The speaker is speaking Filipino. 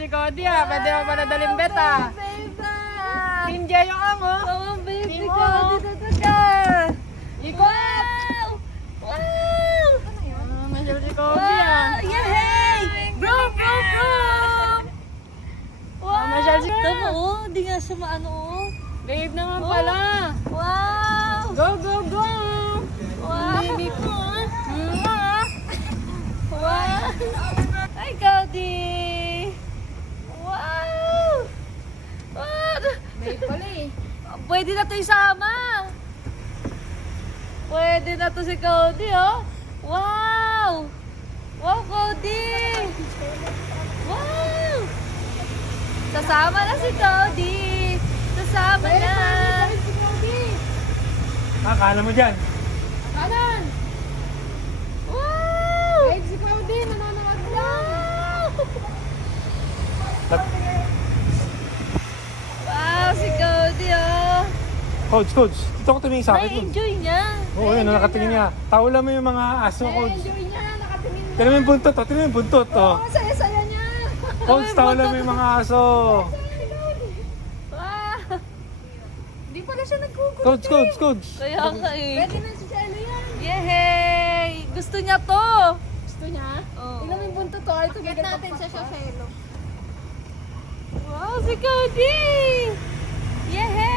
si Cody ah. Pwede mo pa nadalhin bet ah. Team Jeyo ang oh. Oh, baby Team ko, O. dito ka. Ikot! Wow! Masyal si Cody ah. Yay! Bro! Masyal si Tama oh, hindi nga siya maano oh. Babe naman pala. Wow! Go, go, go! Wow! Baby ko ah. Wow! Hi, Cody! Wow! Wow! Babe pala eh. Pwede na to isama! Pwede na to si Cody, oh! Wow! Wow, Cody! Wow! Sasama na si Cody! Sasama na! Si Cody. Kala mo dyan. Kanan! Wow! Babe si Cody, nanonood lang. Wow, si Cody, oh! Coach, dito ko tumingin sa akin. Coach. Nai-enjoy niya! Oo, yun, nakatingin niya. Tawalan mo yung mga aso, coach. Enjoy niya, nakatingin na. Tignan mo yung buntot, oh. Tignan mo yung buntot, oh. Saya-saya niya. Coach, tawalan mo yung mga aso. Wow! Hindi pala siya nagkukulit. Coach. Kaya nga eh. Pwede na si Jello yan. Yehey! Gusto niya to! Gusto niya? Oo. Tingnan mo yung bunto to. Ito, bigyan natin siya siya. Wow, si Cody! Yehey!